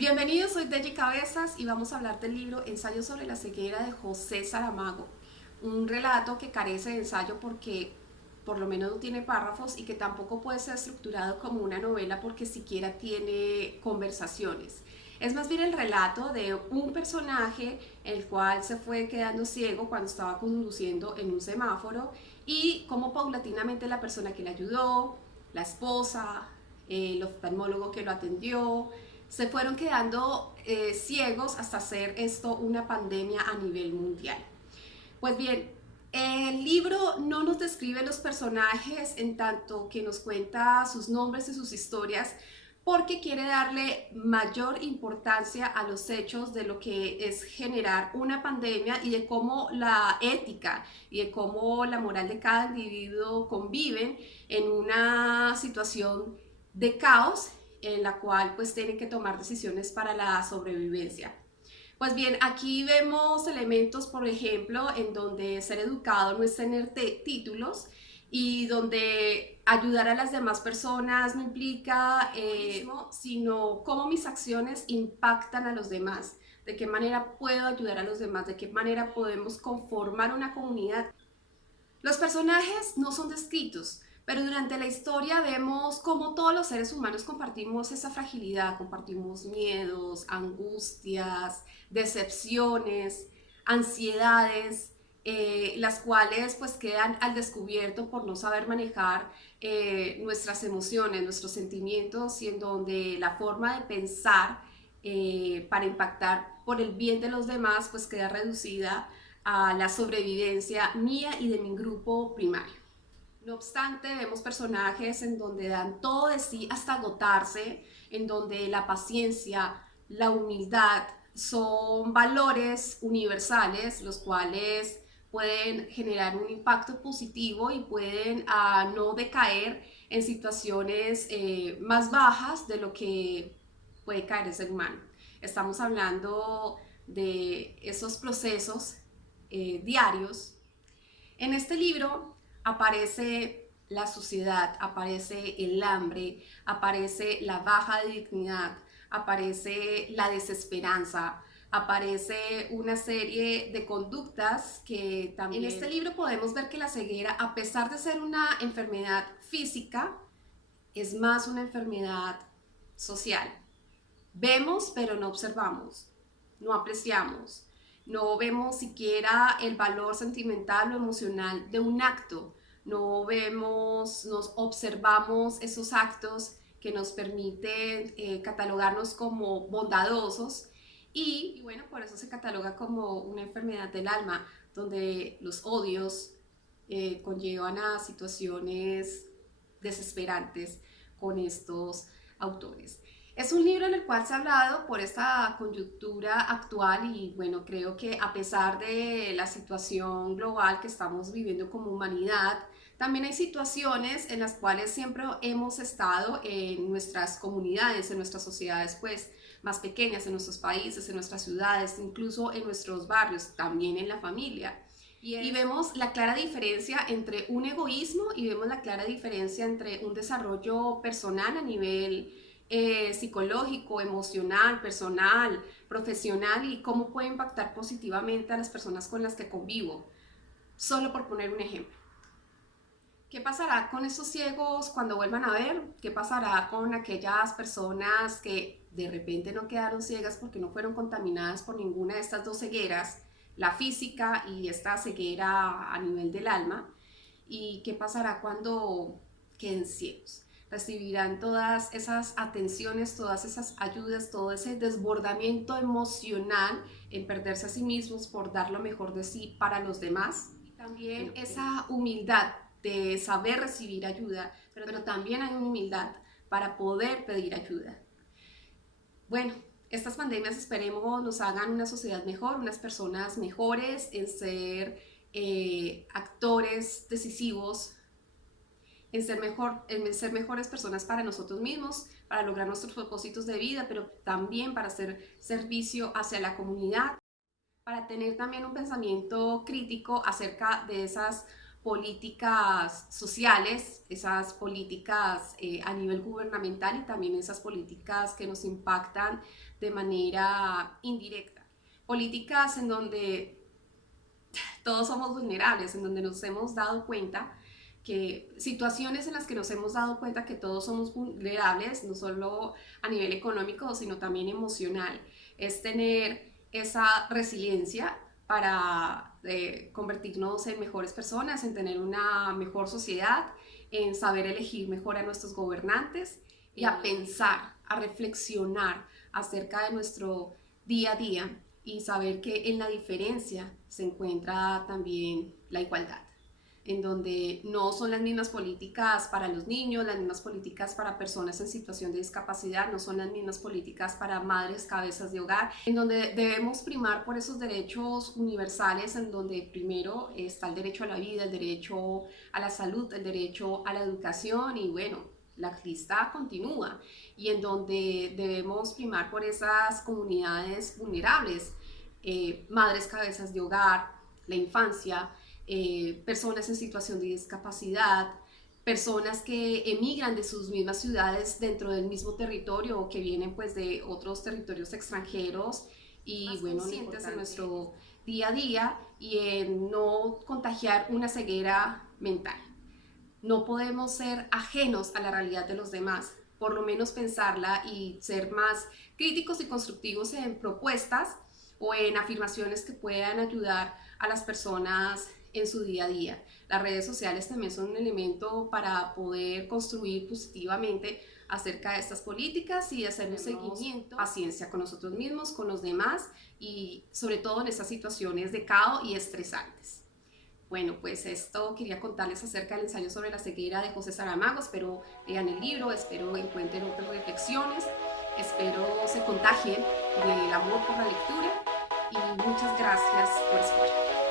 Bienvenidos, soy Deji Cabezas y vamos a hablar del libro Ensayo sobre la ceguera de José Saramago, un relato que carece de ensayo porque por lo menos no tiene párrafos y que tampoco puede ser estructurado como una novela porque siquiera tiene conversaciones. Es más bien el relato de un personaje el cual se fue quedando ciego cuando estaba conduciendo en un semáforo y cómo paulatinamente la persona que le ayudó, la esposa, el oftalmólogo que lo atendió, se fueron quedando ciegos hasta hacer esto una pandemia a nivel mundial. Pues bien, el libro no nos describe los personajes en tanto que nos cuenta sus nombres y sus historias, porque quiere darle mayor importancia a los hechos de lo que es generar una pandemia y de cómo la ética y de cómo la moral de cada individuo conviven en una situación de caos en la cual pues tienen que tomar decisiones para la sobrevivencia. Pues bien, aquí vemos elementos, por ejemplo, en donde ser educado no es tener títulos y donde ayudar a las demás personas no implica sino cómo mis acciones impactan a los demás, de qué manera puedo ayudar a los demás, de qué manera podemos conformar una comunidad. Los personajes no son descritos, pero durante la historia vemos cómo todos los seres humanos compartimos esa fragilidad, compartimos miedos, angustias, decepciones, ansiedades, las cuales pues quedan al descubierto por no saber manejar nuestras emociones, nuestros sentimientos y en donde la forma de pensar para impactar por el bien de los demás pues queda reducida a la sobrevivencia mía y de mi grupo primario. No obstante, vemos personajes en donde dan todo de sí hasta agotarse, en donde la paciencia, la humildad son valores universales, los cuales pueden generar un impacto positivo y pueden no decaer en situaciones más bajas de lo que puede caer el ser humano. Estamos hablando de esos procesos diarios. En este libro aparece la suciedad, aparece el hambre, aparece la baja de dignidad, aparece la desesperanza, aparece una serie de conductas que también... En este libro podemos ver que la ceguera, a pesar de ser una enfermedad física, es más una enfermedad social. Vemos, pero no observamos, no apreciamos, no vemos siquiera el valor sentimental o emocional de un acto, no vemos, nos observamos esos actos que nos permiten catalogarnos como bondadosos y bueno, por eso se cataloga como una enfermedad del alma, donde los odios conllevan a situaciones desesperantes con estos autores. Es un libro en el cual se ha hablado por esta coyuntura actual y bueno, creo que a pesar de la situación global que estamos viviendo como humanidad, también hay situaciones en las cuales siempre hemos estado en nuestras comunidades, en nuestras sociedades pues más pequeñas, en nuestros países, en nuestras ciudades, incluso en nuestros barrios, también en la familia. Y vemos la clara diferencia entre un egoísmo y vemos la clara diferencia entre un desarrollo personal a nivel psicológico, emocional, personal, profesional y cómo puede impactar positivamente a las personas con las que convivo. Solo por poner un ejemplo. ¿Qué pasará con esos ciegos cuando vuelvan a ver? ¿Qué pasará con aquellas personas que de repente no quedaron ciegas porque no fueron contaminadas por ninguna de estas dos cegueras, la física y esta ceguera a nivel del alma? ¿Y qué pasará cuando queden ciegos? Recibirán todas esas atenciones, todas esas ayudas, todo ese desbordamiento emocional en perderse a sí mismos por dar lo mejor de sí para los demás. Y también esa humildad de saber recibir ayuda, pero también hay una humildad para poder pedir ayuda. Bueno, estas pandemias esperemos nos hagan una sociedad mejor, unas personas mejores en ser actores decisivos, en ser mejores personas para nosotros mismos, para lograr nuestros propósitos de vida, pero también para hacer servicio hacia la comunidad, para tener también un pensamiento crítico acerca de esas políticas sociales, esas políticas a nivel gubernamental y también esas políticas que nos impactan de manera indirecta. Políticas en donde todos somos vulnerables, en donde nos hemos dado cuenta que situaciones en las que nos hemos dado cuenta que todos somos vulnerables, no solo a nivel económico, sino también emocional, es tener esa resiliencia para convertirnos en mejores personas, en tener una mejor sociedad, en saber elegir mejor a nuestros gobernantes y a pensar, a reflexionar acerca de nuestro día a día y saber que en la diferencia se encuentra también la igualdad, en donde no son las mismas políticas para los niños, las mismas políticas para personas en situación de discapacidad, no son las mismas políticas para madres cabezas de hogar, en donde debemos primar por esos derechos universales, en donde primero está el derecho a la vida, el derecho a la salud, el derecho a la educación y bueno, la lista continúa, y en donde debemos primar por esas comunidades vulnerables, madres cabezas de hogar, la infancia, personas en situación de discapacidad, personas que emigran de sus mismas ciudades dentro del mismo territorio o que vienen pues de otros territorios extranjeros y bueno, conscientes en nuestro día a día y en no contagiar una ceguera mental. No podemos ser ajenos a la realidad de los demás, por lo menos pensarla y ser más críticos y constructivos en propuestas o en afirmaciones que puedan ayudar a las personas en su día a día. Las redes sociales también son un elemento para poder construir positivamente acerca de estas políticas y hacer un seguimiento, paciencia con nosotros mismos, con los demás y sobre todo en estas situaciones de caos y estresantes. Bueno, pues esto quería contarles acerca del ensayo sobre la ceguera de José Saramago. Espero lean el libro, espero encuentren otras reflexiones, espero se contagien del amor por la lectura y muchas gracias por escuchar.